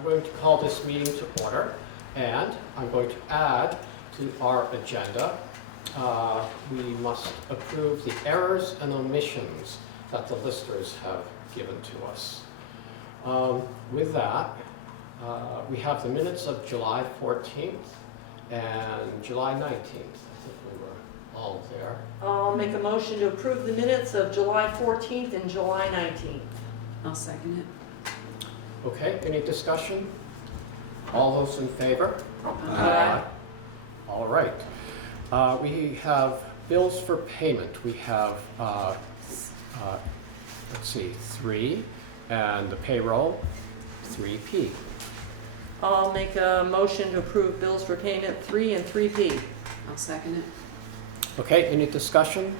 I'm going to call this meeting to order, and I'm going to add to our agenda, we must approve the errors and omissions that the listers have given to us. With that, we have the minutes of July 14th and July 19th. I think we were all there. I'll make a motion to approve the minutes of July 14th and July 19th. I'll second it. Okay, any discussion? All those in favor? Aye. All right. We have bills for payment. We have, let's see, 3, and the payroll, 3P. I'll make a motion to approve bills for payment 3 and 3P. I'll second it. Okay, any discussion?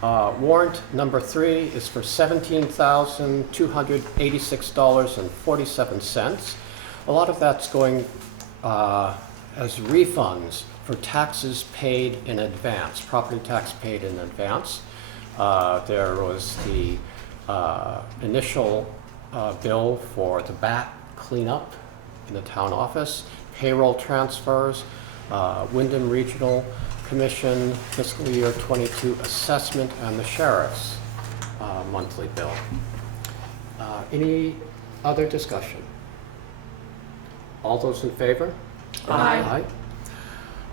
Warrant number 3 is for $17,286.47. A lot of that's going as refunds for taxes paid in advance, property tax paid in advance. There was the initial bill for the bat cleanup in the town office, payroll transfers, Windham Regional Commission fiscal year 22 assessment, and the sheriff's monthly bill. Any other discussion? All those in favor? Aye.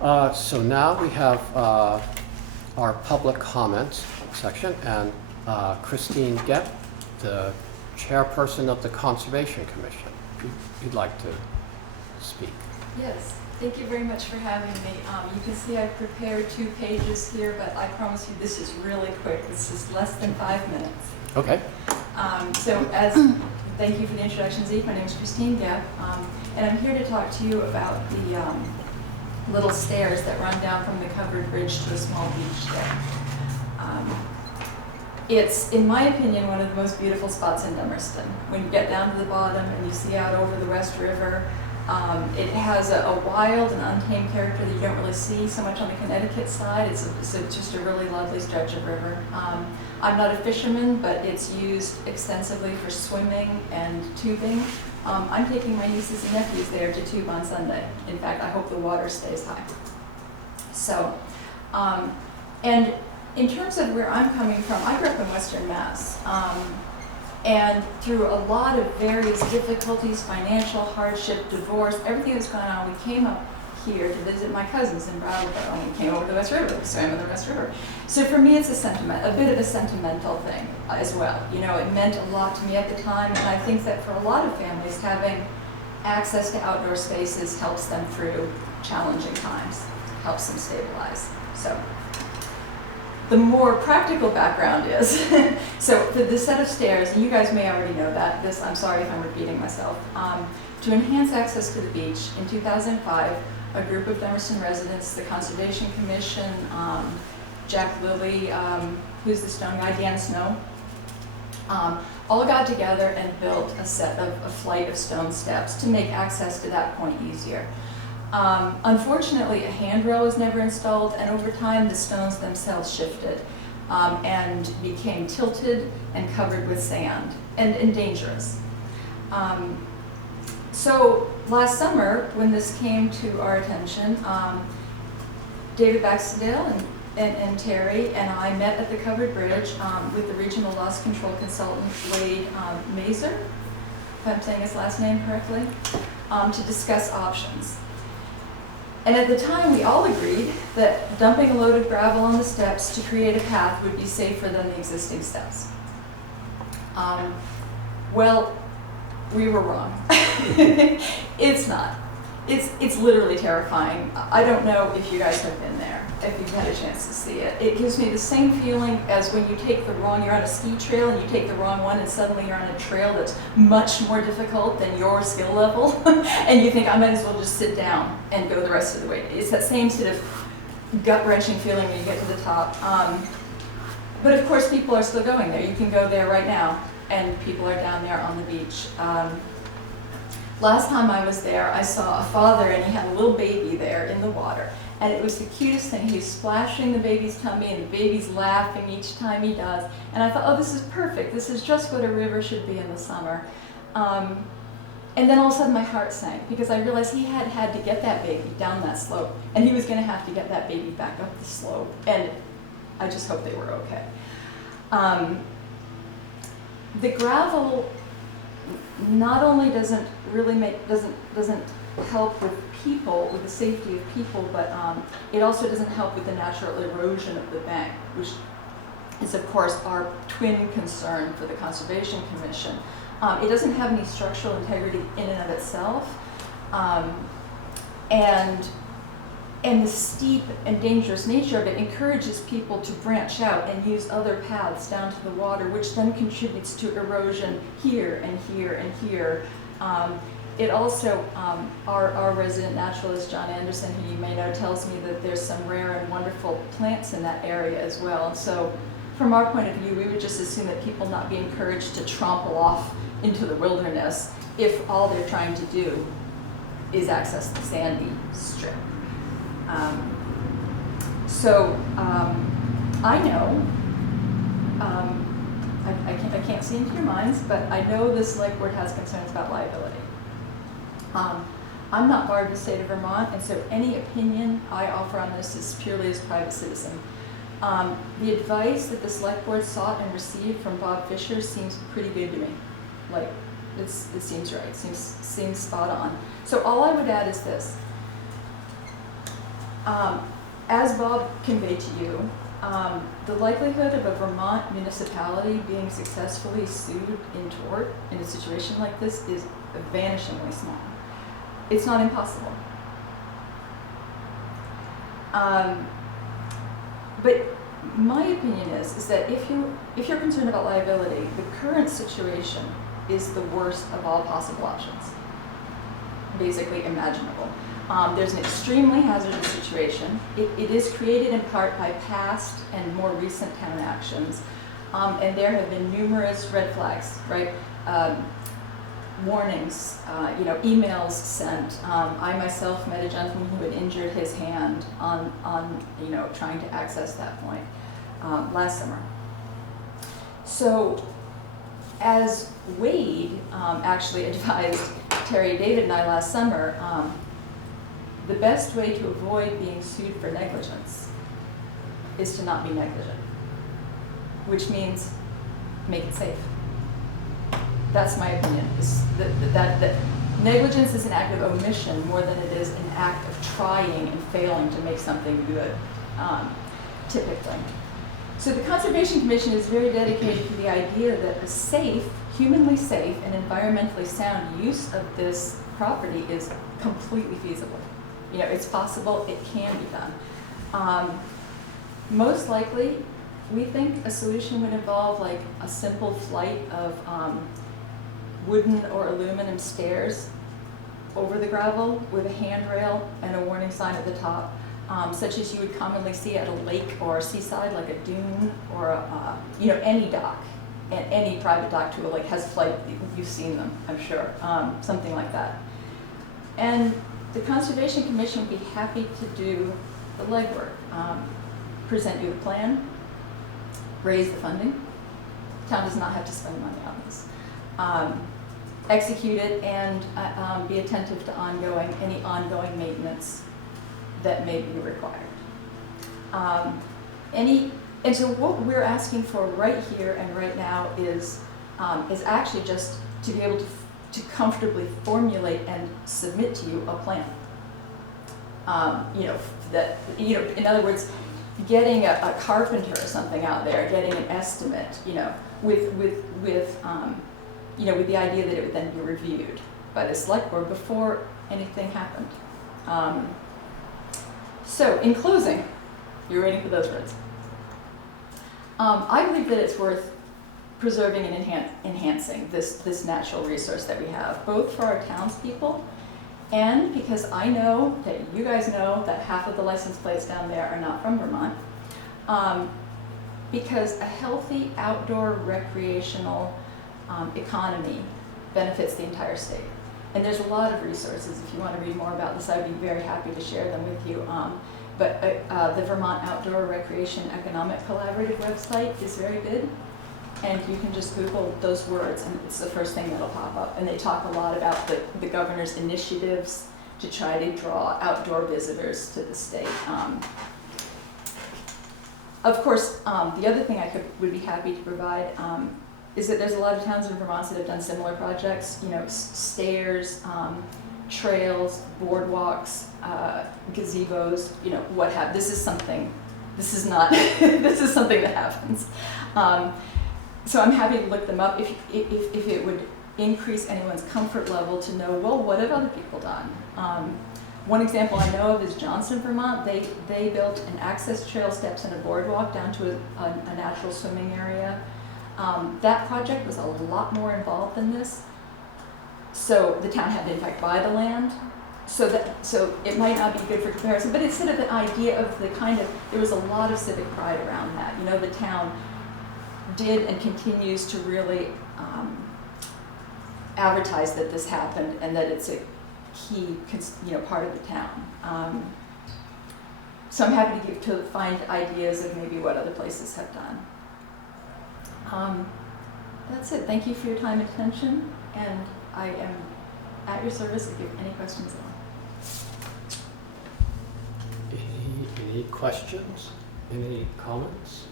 Aye. So now we have our public comments section, and Christine Goepp, the chairperson of the Conservation Commission. If you'd like to speak. Yes, thank you very much for having me. You can see I've prepared 2 pages here, but I promise you this is really quick. This is less than 5 minutes. Okay. Thank you for the introduction, Zeke. My name is Christine Goepp, and I'm here to talk to you about the little stairs that run down from the covered bridge to a small beach there. It's, in my opinion, one of the most beautiful spots in Dummerston. When you get down to the bottom and you see out over the West River, it has a wild and untamed character that you don't really see so much on the Connecticut side. It's just a really lovely stretch of river. I'm not a fisherman, but it's used extensively for swimming and tubing. I'm taking my nieces and nephews there to tube on Sunday. In fact, I hope the water stays high. So, and in terms of where I'm coming from, I grew up in Western Mass. And through a lot of various difficulties, financial hardship, divorce, everything that's going on, we came up here to visit my cousins in Brattleboro, and we came over to the West River, we swam in the West River. So for me, it's a bit of a sentimental thing as well. You know, it meant a lot to me at the time, and I think that for a lot of families, having access to outdoor spaces helps them through challenging times, helps them stabilize. So the more practical background is, so the set of stairs, and you guys may already know that, I'm sorry if I'm repeating myself, to enhance access to the beach, in 2005, a group of Dummerston residents, the Conservation Commission, Jack Lilly, who's the stone guy, Dan Snow, all got together and built a flight of stone steps to make access to that point easier. Unfortunately, a handrail was never installed, and over time the stones themselves shifted and became tilted and covered with sand and dangerous. So last summer, when this came to our attention, David Baxendale and Terry and I met at the covered bridge with the regional loss control consultant, Wade Mazer, if I'm saying his last name correctly, to discuss options. And at the time, we all agreed that dumping a load of gravel on the steps to create a path would be safer than the existing steps. Well, we were wrong. It's not. It's literally terrifying. I don't know if you guys have been there, if you've had a chance to see it. It gives me the same feeling as when you take you're on a ski trail and you take the wrong one and suddenly you're on a trail that's much more difficult than your skill level and you think I might as well just sit down and go the rest of the way. It's that same sort of gut-wrenching feeling when you get to the top. But of course people are still going there. You can go there right now and people are down there on the beach. Last time I was there, I saw a father and he had a little baby there in the water. And it was the cutest thing. He's splashing the baby's tummy and the baby's laughing each time he does. And I thought, oh, this is perfect. This is just what a river should be in the summer. And then all of a sudden my heart sank because I realized he had to get that baby down that slope, and he was going to have to get that baby back up the slope. And I just hope they were okay. The gravel not only doesn't help with people, with the safety of people, but it also doesn't help with the natural erosion of the bank, which is of course our twin concern for the Conservation Commission. It doesn't have any structural integrity in and of itself, and the steep and dangerous nature of it encourages people to branch out and use other paths down to the water, which then contributes to erosion here and here and here. It also, our resident naturalist, John Anderson, who you may know, tells me that there's some rare and wonderful plants in that area as well. And so from our point of view, we would just assume that people not be encouraged to trample off into the wilderness if all they're trying to do is access the sandy strip. I know, I can't see into your minds, but I know the Selectboard has concerns about liability. I'm not barred in the state of Vermont, and so any opinion I offer on this is purely as a private citizen. The advice that the Selectboard sought and received from Bob Fisher seems pretty good to me. Like, it seems right, seems spot on. So all I would add is this. As Bob conveyed to you, the likelihood of a Vermont municipality being successfully sued in tort in a situation like this is vanishingly small. It's not impossible. But my opinion is that if you're concerned about liability, the current situation is the worst of all possible options, basically imaginable. There's an extremely hazardous situation. It is created in part by past and more recent town actions, and there have been numerous red flags, right? Warnings, emails sent. I myself met a gentleman who had injured his hand on trying to access that point last summer. So, as Wade actually advised Terry, David, and I last summer, the best way to avoid being sued for negligence is to not be negligent, which means make it safe. That's my opinion. That negligence is an act of omission more than it is an act of trying and failing to make something good, typically. So the Conservation Commission is very dedicated to the idea that a safe, humanly safe, and environmentally sound use of this property is completely feasible. It's possible, it can be done. Most likely, we think a solution would involve like a simple flight of wooden or aluminum stairs over the gravel with a handrail and a warning sign at the top, such as you would commonly see at a lake or a seaside, like a dune or any dock, and any private dock tool like has flight. You've seen them, I'm sure, something like that. And the Conservation Commission would be happy to do the legwork, present you the plan, raise the funding. The town does not have to spend money on this. Execute it and be attentive to any ongoing maintenance that may be required. And so what we're asking for right here and right now is actually just to be able to comfortably formulate and submit to you a plan. In other words, getting a carpenter or something out there, getting an estimate, with the idea that it would then be reviewed by the Selectboard before anything happened. So, in closing, you're waiting for those words. I believe that it's worth preserving and enhancing this natural resource that we have, both for our townspeople and because I know that you guys know that half of the license plates down there are not from Vermont. Because a healthy outdoor recreational economy benefits the entire state. And there's a lot of resources. If you want to read more about this, I'd be very happy to share them with you. But the Vermont Outdoor Recreation Economic Collaborative website is very good. and you can just Google those words, and it's the first thing that'll pop up. And they talk a lot about the governor's initiatives to try to draw outdoor visitors to the state. Of course, the other thing would be happy to provide is that there's a lot of towns in Vermont that have done similar projects. You know, stairs, trails, boardwalks, gazebos. You know, what have. This is something. This is not. This is something that happens. So I'm happy to look them up if it would increase anyone's comfort level to know, well, what have other people done? One example I know of is Johnston, Vermont. They built an access trail, steps, and a boardwalk down to a natural swimming area. That project was a lot more involved than this. So the town had to in fact buy the land. So it might not be good for comparison, but it's sort of the idea of there was a lot of civic pride around that. You know, the town did and continues to really advertise that this happened and that it's a key, part of the town. So I'm happy to find ideas of maybe what other places have done. That's it. Thank you for your time and attention, and I am at your service if you have any questions at all. Any questions? Any comments?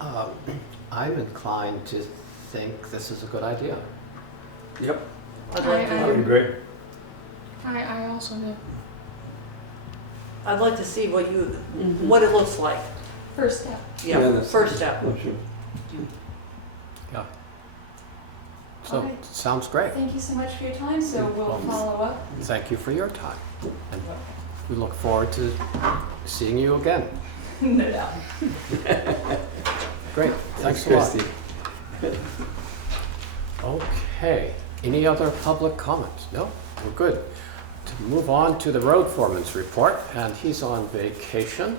I'm inclined to think this is a good idea. Yep, I'd like I to, would agree. I also do. I'd like to see what it looks like. First step. Yeah, Yeah, that's- first step. Oh, sure. Yeah. So, Okay. sounds great. Thank you so much for your time. So we'll follow up. Thank you for your time. And we look forward to seeing you again. No doubt. Great, thanks a lot. Christie. Okay, any other public comments? No, we're good. To move on to the road foreman's report, and he's on vacation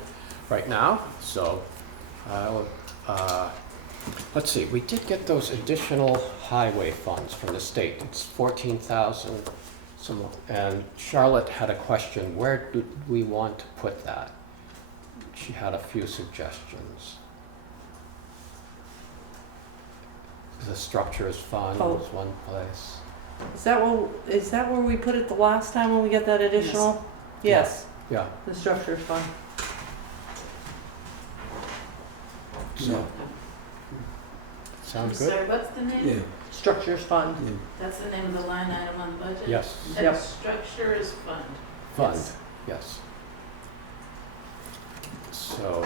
right now, so let's see, we did get those additional highway funds from the state. It's 14,000 some, and Charlotte had a question, where do we want to put that? She had a few suggestions. The structures fund Oh. was one place. Is that where we put it the last time when we got that additional? Yes, Yeah, the structure's fund. so, sounds good? Sorry, what's the name? Yeah, Structure's fund. yeah. That's the name of the line item on the budget? Yes, And Yep. structure is fund. fund, Yes. yes. So,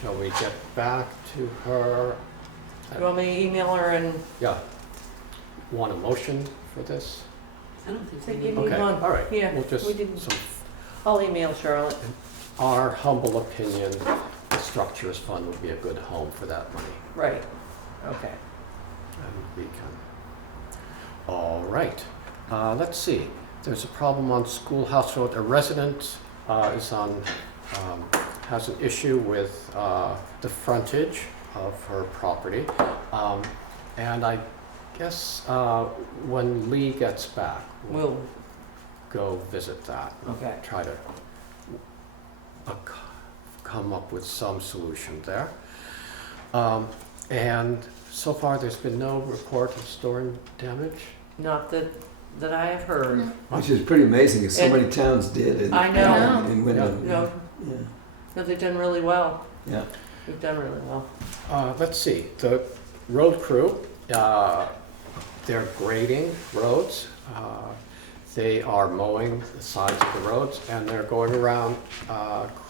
shall we get back to her? You want me to email her and Yeah. Want a motion for this? I don't think Think we you need. need Okay, one. all right. Yeah, We'll just, we didn't- some, I'll email Charlotte. our humble opinion, the structures fund would be a good home for that money. Right, okay. And we can. All right. Let's see. There's a problem on Schoolhouse Road. A resident is on, has an issue with the frontage of her property. And I guess when Lee gets back, we'll We'll, go visit that. okay. Try to come up with some solution there. And so far, there's been no report of storm damage. Not that I have heard. No. Which is pretty amazing, because so And- many towns did in, I know. in Windham. No, Yeah, no, they've done really well. yeah. We've done really well. Let's see, the road crew, they're grading roads. They are mowing the sides of the roads, and they're going around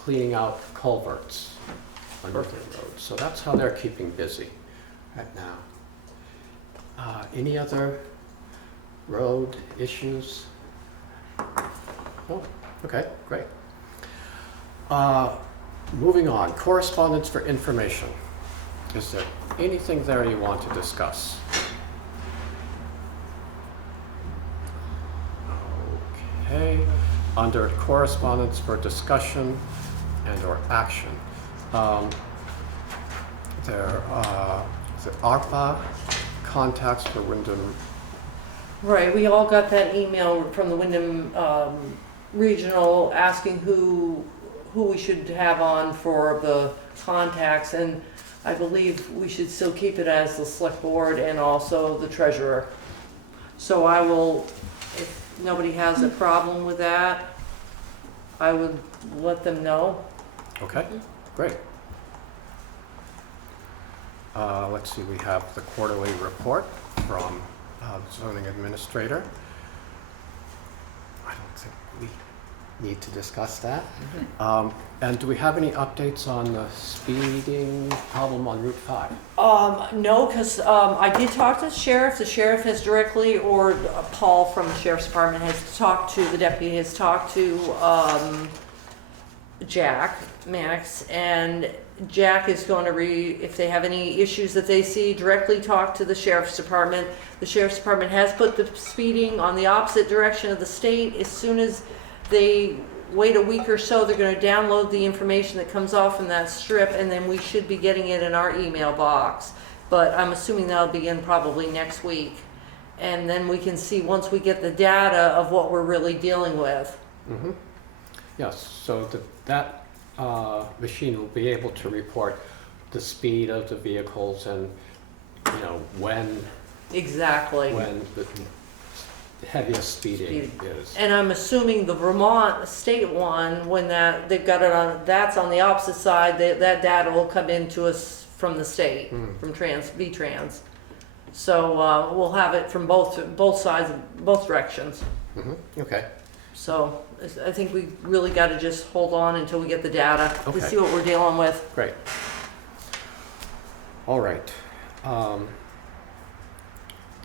cleaning out culverts under the roads. So that's how they're keeping busy right now. Any other road issues? Oh, okay, great. Moving on, correspondence for information. Is there anything there you want to discuss? Okay, under correspondence for discussion and or action. There are the ARPA contacts for Windham. Right, we all got that email from the Windham Regional asking who who we should have on for the contacts, and I believe we should still keep it as the select board and also the treasurer. So I will, if nobody has a problem with that, I would let them know. Okay, great. Let's see, we have the quarterly report from the zoning administrator. I don't think we need to discuss that. And do we have any updates on the speeding problem on Route 5? No, because I did talk to the sheriff. The sheriff has directly, or Paul from the sheriff's department has talked to, the deputy has talked to Jack Mannix, and Jack is going to if they have any issues that they see, directly talk to the sheriff's department. The sheriff's department has put the speeding on the opposite direction of the state. As soon as they wait a week or so, they're going to download the information that comes off from that strip, and then we should be getting it in our email box. But I'm assuming that'll begin probably next week. And then we can see, once we get the data, of what we're really dealing with. Mm-hmm. Yes, so that machine will be able to report the speed of the vehicles and, you know, when Exactly. the heaviest speeding is. And I'm assuming the Vermont state one, when they've got it on, that's on the opposite side, that data will come into us from the state, from V-Trans. So we'll have it from both sides, both directions. Mm-hmm. Okay. So I think we really got to just hold on until we get the data Okay. to see what we're dealing with. Great. All right.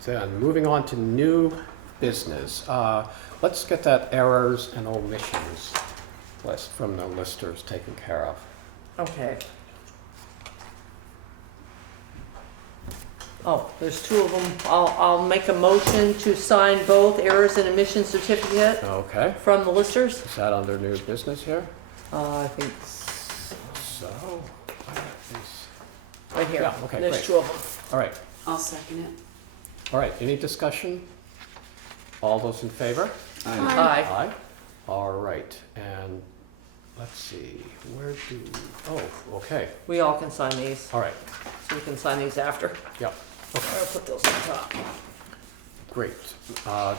Then moving on to new business. Let's get that errors and omissions list from the listers taken care of. Okay. Oh, there's two of them. I'll make a motion to sign both errors and omissions certificate Okay. from the listers. Is that under new business here? I think So, right here. Yeah, okay, There's great. two of them. all right. I'll second it. All right. Any discussion? All those in favor? I Aye. Aye. All right. And let's see. Oh, okay. We all can sign these, All right. so we can sign these after. Yep. I'll put those on top. Great.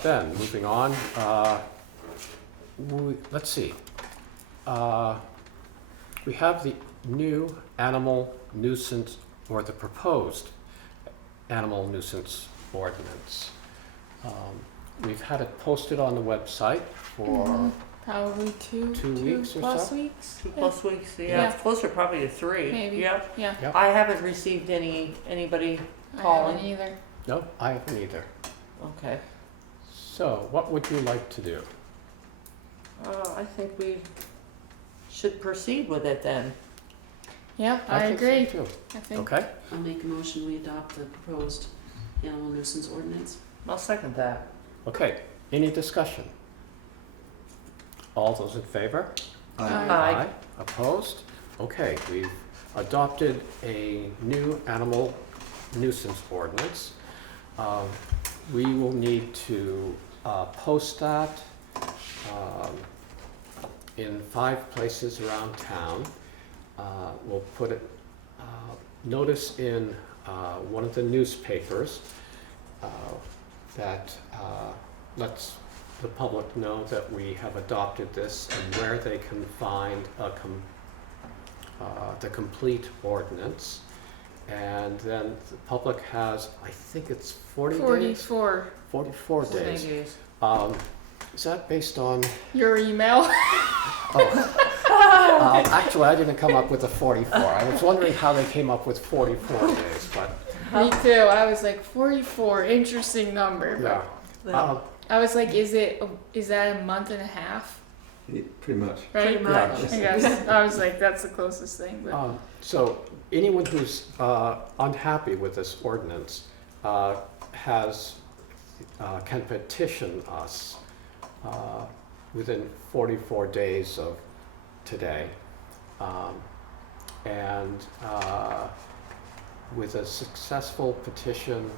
Then, moving on, let's see. We have the new animal nuisance, or the proposed animal nuisance ordinance. We've had it posted on the website for, Probably two 2 weeks or plus so? weeks. 2 plus weeks, yeah, Yeah. it's closer probably to 3. Maybe. Yep. Yeah. Yep. I haven't received anybody I calling. haven't either. no, I haven't either. Okay. So, what would you like to do? I think we should proceed with it then. Yeah, I think so, agree. too. I think. Okay, I'll make a motion, we adopt the proposed animal nuisance ordinance. I'll second that. okay. Any discussion? All those in favor? Aye. Opposed? Okay, we've adopted a new animal nuisance ordinance. We will need to post that in 5 places around town. We'll put it, notice in one of the newspapers that lets the public know that we have adopted this and where they can find the complete ordinance. And then the public has, I think it's 40 days? 44. 44 days. Days. Is that based on, Your email. actually, I didn't come up with the 44. I was wondering how they came up with 44 days, but Me too. I was like 44. Interesting number. But yeah. I was like, is that a month and a half? Pretty much. Right? Pretty much. I guess. I was like, that's the closest thing. But So anyone who's unhappy with this ordinance can petition us within 44 days of today. And with a successful petition,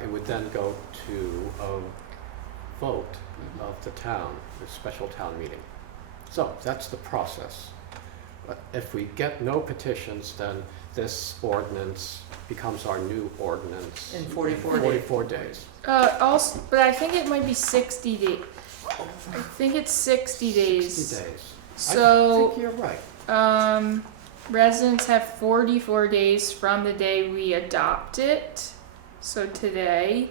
it would then go to a vote of the town, the special town meeting. So that's the process. But if we get no petitions, then this ordinance becomes our new ordinance. In 44 days. 44 days. Also, but I think it might be 60 days. I think it's 60 days. 60 days. I So, think you're right. residents have 44 days from the day we adopt it, so today.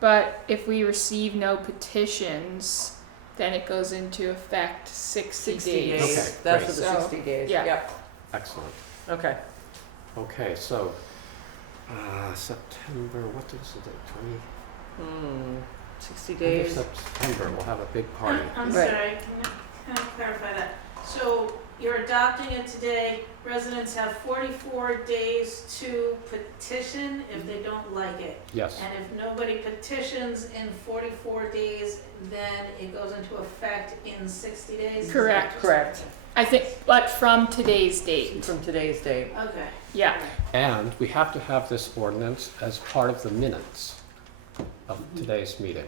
But if we receive no petitions, then it goes into effect 60 days. Okay, That's great. for the So, 60 days. yeah. Yep. Excellent. Okay. Okay, so September, what is it, 60 20? End of days. September, we'll have a big party. I'm Right. sorry, can I clarify that? So you're adopting it today, residents have 44 days to petition if they don't like it. Yes, And if nobody petitions in 44 days, then it goes into effect in 60 days? Is that Correct. what you're Correct. saying? I think, but from today's date. From today's date. Okay. Yeah. and we have to have this ordinance as part of the minutes of today's meeting.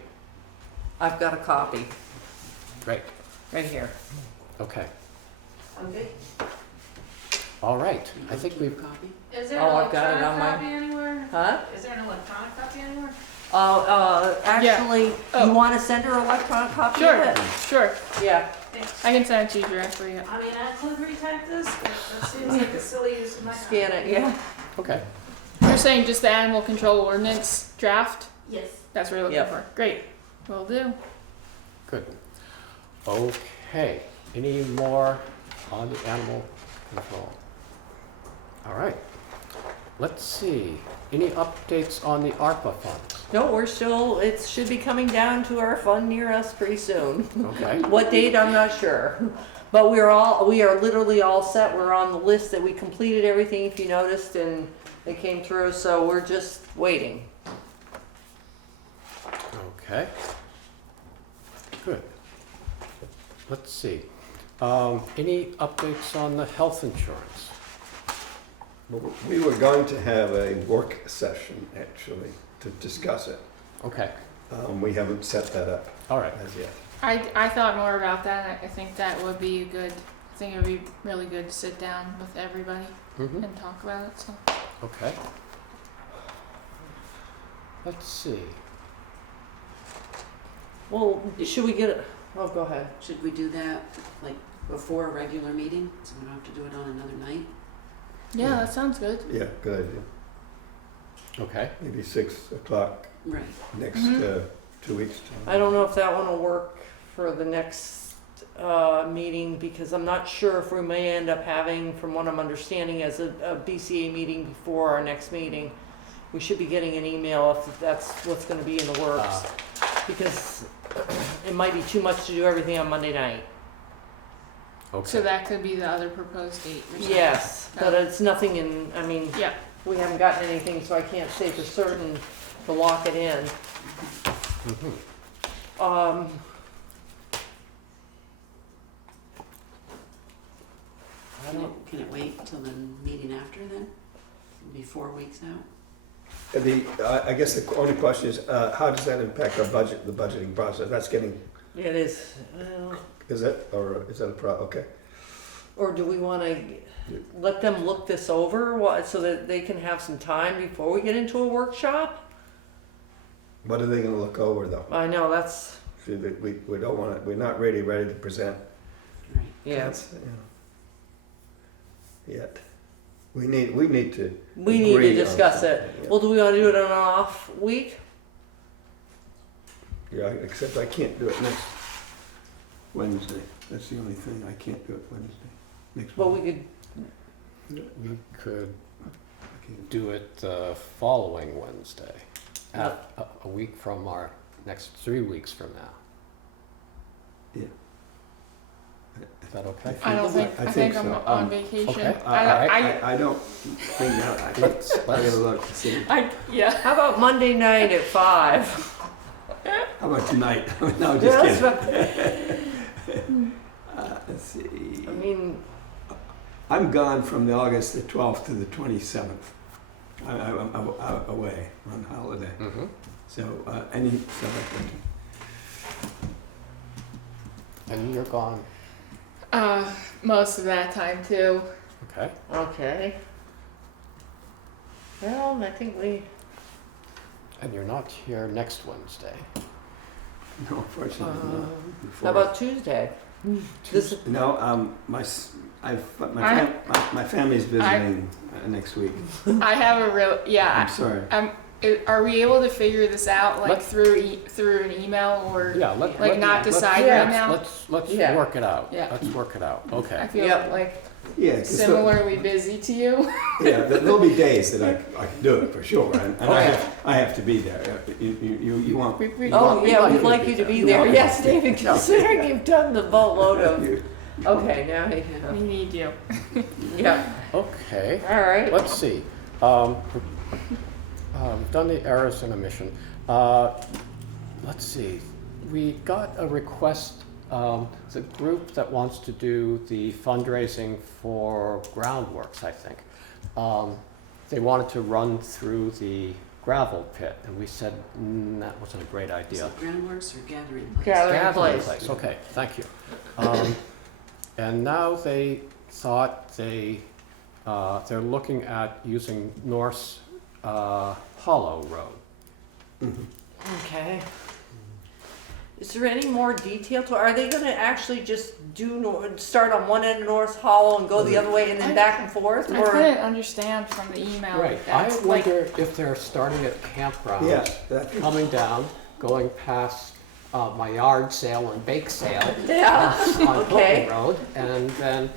I've got a copy Great, right here. okay. Okay. All right, I You think keep we've, a copy? Is there Oh, an I've got it electronic on my- copy anywhere? Huh? Is there an electronic copy anywhere? Actually, Oh. you want to send her an electronic copy Sure, of it? sure. Yeah. Thanks. I can send it to you directly. Yeah. I mean, I could retype this, but that seems like a silly use of my time. Scan it, yeah. okay. You're saying just the animal control ordinance draft? Yes. That's what you're looking Yep. for. Great. Will do. Good. Okay, any more on the animal control? All right, let's see, any updates on the ARPA funds? No, we're still, it should be coming down to our fund near us pretty soon. Okay, What date, I'm not sure. But we are literally all set. We're on the list that we completed everything, if you noticed, and it came through, so we're just waiting. okay. Good. Let's see, any updates on the health insurance? We were going to have a work session, actually, to discuss it. Okay, We haven't set that up all right, as yet. I thought more about that. I think that would be a good. I think it would be really good to sit down with everybody mm-hmm, and talk about it. So. okay. Let's see, Well, should we get it? Oh, go ahead. Should we do that, like, before a regular meeting, so we don't have to do it on another night? Yeah, that sounds good. Yeah, good idea. okay, Maybe 6 o'clock Right. next Mhm. 2 weeks. I don't know if that one will work for the next meeting, because I'm not sure if we may end up having, from what I'm understanding, as a BCA meeting before our next meeting. We should be getting an email if that's what's gonna be in the works, because it might be too much to do everything on Monday night. okay. So that could be the other proposed date. Or something. Yes, but it's nothing in, I mean, Yeah. we haven't gotten anything, so I can't say for certain to lock it in. Mhm. I don't, Can it wait till the meeting after then? Be 4 weeks out? I guess the only question is, how does that impact our budget, the budgeting process? That's getting, it is, well, is that okay? or do we wanna let them look this over, so that they can have some time before we get into a workshop? What are they gonna look over, though? I know, that's, See, we don't want to, we're not really ready to present. Right. yeah, That's, yet. We need to we need agree to on discuss it. something, yeah. Well, do we wanna do it on an off week? Yeah, except I can't do it next Wednesday. That's the only thing, I can't do it Wednesday. Next Well, we Wednesday. could, We could I can't. do it the following Wednesday, a week from our, next 3 weeks from now. Yeah. Is that okay? I don't think. I think I'm so. on vacation. okay. I don't think that, Let's, I gotta let's, look, see. Yeah. how about Monday night at 5? How about tonight? No, Yeah, just that's kidding. Let's see. I mean, I'm gone from the August the 12th to the 27th. I'm away on holiday. mhm. So, so And you're gone. Most of that time too. Okay. Okay. Well, I think And you're not here next Wednesday. No, unfortunately, no. how about Tuesday? This, No, my family's visiting next week. I have a real, I'm sorry. Are we able to figure this out like Let's- through an email or Yeah, like not decide Yeah. right now? Let's Yeah. work it out. Yeah. Let's work it out. I Okay. feel Yep. like Yeah, 'cause similarly busy to you. yeah, there'll be days that I can do it for sure, and I have to be there. You want? oh, yeah, like we'd you to like be you to there. be You there. want me to Yes, be there. David, considering you've done the boatload of, You- okay, now, We need you. yeah, Okay. all right. Let's see. We've done the errors and omission. Let's see. We got a request. The group that wants to do the fundraising for groundworks, I think. They wanted to run through the gravel pit, and we said that wasn't a great Is idea. it groundworks or gathering place? Gathering place. Okay, thank you. And now they thought they're looking at using Norse Hollow Road. Okay. Is there any more detail to, are they gonna actually just start on one end of North Hollow and go the other way and then back and forth? I Or, couldn't understand from the email. Right, Like, I that's like wonder if they're starting at campgrounds, Yeah, that, coming down, going past my yard sale and bake sale yeah, on okay. Hilton Road, and then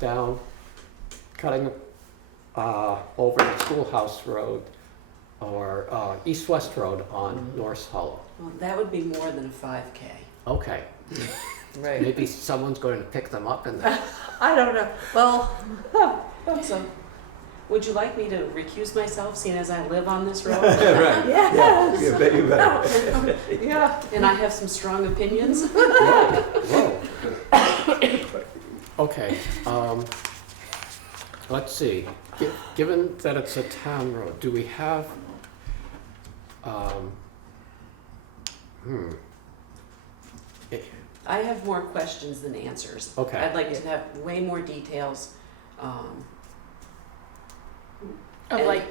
down, cutting over to Schoolhouse Road or East-West Road on Norse Hollow. Well, that would be more than a 5K. Okay, Right. maybe someone's going to pick them up and I don't know. Well, So, would you like me to recuse myself, seeing as I live on this road? right. yes. Yeah, you bet you better. Yeah. And I have some strong opinions? Whoa. Okay, let's see. Given that it's a town road, do we have, I have more questions than answers. Okay. I'd like to have way more details. of and like.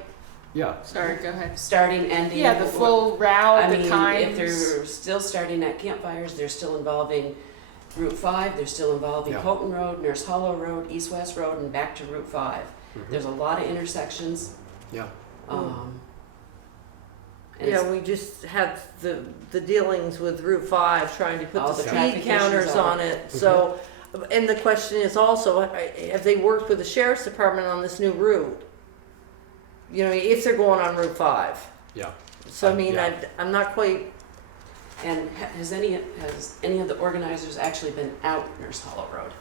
yeah, Sorry, go ahead. starting, ending. Yeah, the full route, I the mean, times. if they're still starting at campfires, they're still involving Route 5, they're still involving Yeah. Houghton Road, Nurse Hollow Road, East-West Road, and back to Route 5. There's a lot of intersections. yeah. And it's- Yeah, we just had the dealings with Route 5, trying to put All the the speed traffic counters issues on it, so, and the question is also, have they worked with the sheriff's department on this new route? You know, if they're going on Route 5. Yeah. So I mean, Yeah. I'm not quite, And has any of the organizers actually been out Nurse Hollow Road?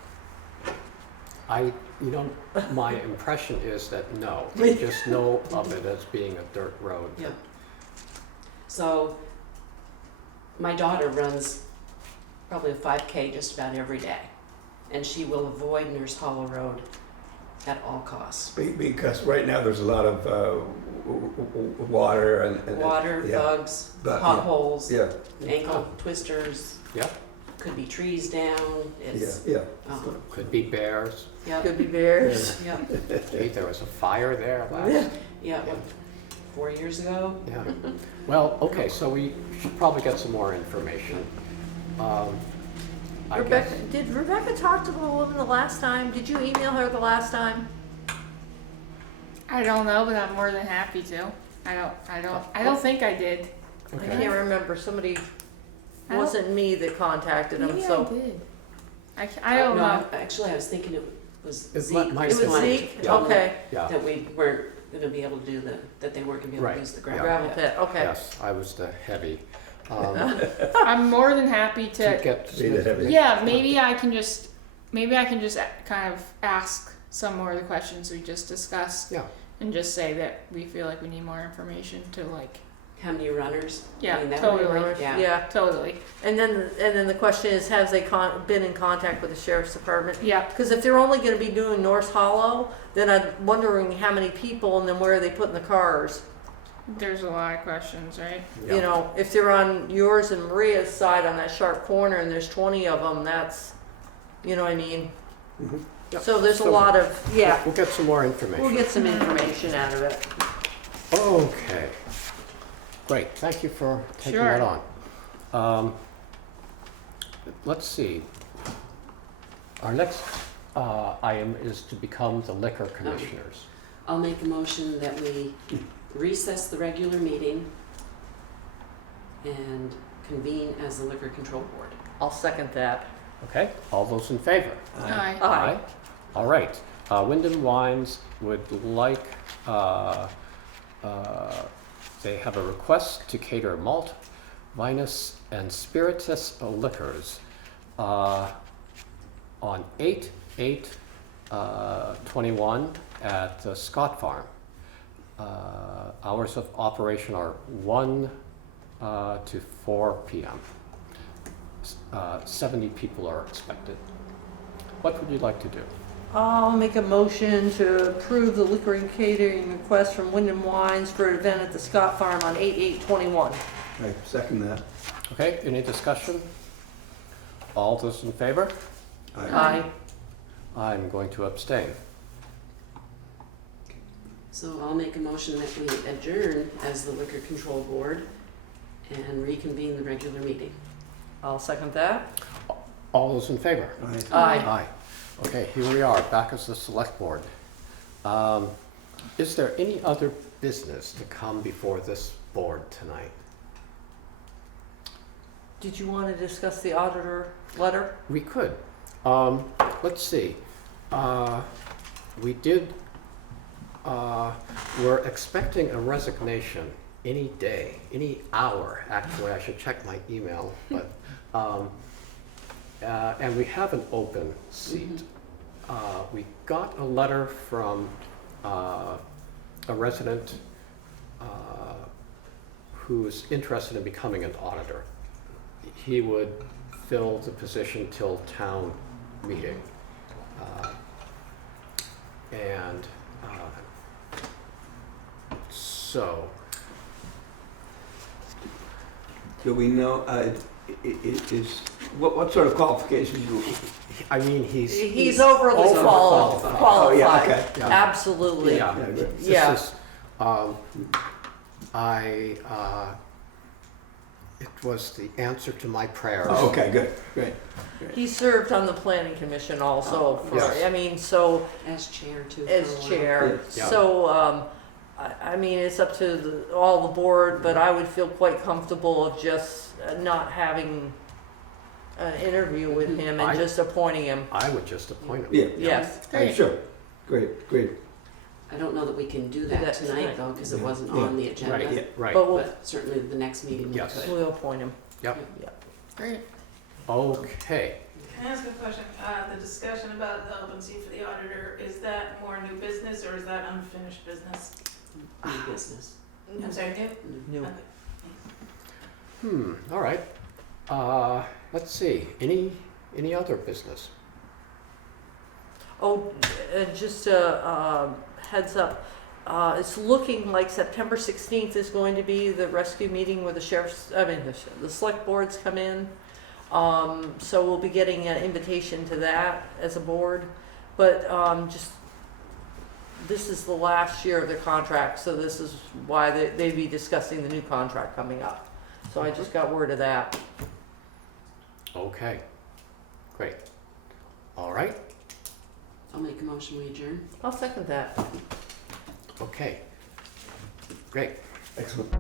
My impression is that no, they just know of it as being a dirt road. Yeah. So, my daughter runs probably a 5K just about every day, and she will avoid Nurse Hollow Road at all costs. Because right now there's a lot of water and Water, yeah. bugs, But- potholes, Yeah, ankle twisters, Yeah, could be trees down, yeah, it's, yeah. could be bears. yeah, could be bears. yeah, Gee, there was a fire there last, yeah, 4 years ago. yeah. Well, okay, so we should probably get some more information. I guess, Did Rebecca talk to the woman the last time? Did you email her the last time? I don't know, but I'm more than happy to. I don't think I did. I okay, can't remember, somebody, I don't- wasn't me that contacted him, Maybe I so. did. I don't No, know. Actually, I was thinking it was It Zeke. might It was wanted to Zeke, tell them okay, yeah, That we weren't gonna be able to do that they weren't gonna be able Right, to use the yeah. gravel. gravel pit, okay. yes, I was the heavy. I'm more than happy To to. get, Be the heavy. Yeah, maybe I can just kind of ask some more of the questions we just discussed. Yeah. And just say that we feel like we need more information to like. How many runners? Yeah, I mean, that would be- totally. Yeah. Yeah, Totally. and then the question is, have they been in contact with the sheriff's department? Yeah. Because if they're only gonna be doing North Hollow, then I'm wondering how many people and then where are they putting the cars? There's a lot of questions, right? yeah. You know, if they're on yours and Maria's side on that sharp corner and there's 20 of them, that's, You know what I mean? Mhm. Yep. So there's a So- lot of, yeah, We'll get some more information. we'll get some information out of it. Okay. Great, thank you for taking Sure. that on. Let's see. Our next item is to become the liquor commissioners. I'll make a motion that we recess the regular meeting and convene as the Liquor Control Board. I'll second that. Okay, all those in favor? Aye. Aye. All right. Windham Wines would like, they have a request to cater malt, vinous, and spirituous liquors on 8/8/21 at the Scott Farm. Hours of operation are 1 to 4 p.m. 70 people are expected. What would you like to do? I'll make a motion to approve the liquor and catering request from Windham Wines for an event at the Scott Farm on 8/8/21. I second that. Okay, any discussion? All those in favor? Aye. I'm going to abstain. So I'll make a motion that we adjourn as the Liquor Control Board and reconvene the regular meeting. I'll second that. All those in favor? Aye. Aye. Okay, here we are, back as the select board. Is there any other business to come before this board tonight? Did you want to discuss the auditor letter? We could. Let's see. We did, we're expecting a resignation any day, any hour. Actually, I should check my email, but, and we have an open seat. We got a letter from a resident who's interested in becoming an auditor. He would fill the position till town meeting. So, Do we know, what sort of qualifications do we? I mean, He's overly overqualified. qualified. Oh, yeah, okay. Yeah. Absolutely. Yeah. Yeah, good. Yeah. This is, it was the answer to my prayers. Oh, okay, good, great. He served on the planning commission also for, Yes. I mean, so, As chair too. for a as while. chair. Yeah. So, I mean, it's up to all the board, but I would feel quite comfortable of just not having an interview with him and I- just appointing him. I would just appoint him. Yeah, Yes. I'm sure. Great, great. I don't know that we can do Do that that tonight tonight. though, because it Yeah. wasn't Yeah. on the agenda. Right, Yeah. right. But we'll, But certainly the next meeting we Yes. could. we'll appoint him. Great. Okay. Can I ask a question? The discussion about the open seat for the auditor, is that more new business or is that unfinished business? New business. I'm sorry, new? New. Okay. All right. Let's see, any other business? Oh, just a heads up, it's looking like September 16th is going to be the rescue meeting where the the select boards come in. So we'll be getting an invitation to that as a board, but just, this is the last year of their contract, so this is why they'd be discussing the new contract coming up. So I just got word of that. Okay, great. All right, I'll make a motion, we adjourn. I'll second that. okay, great. Excellent.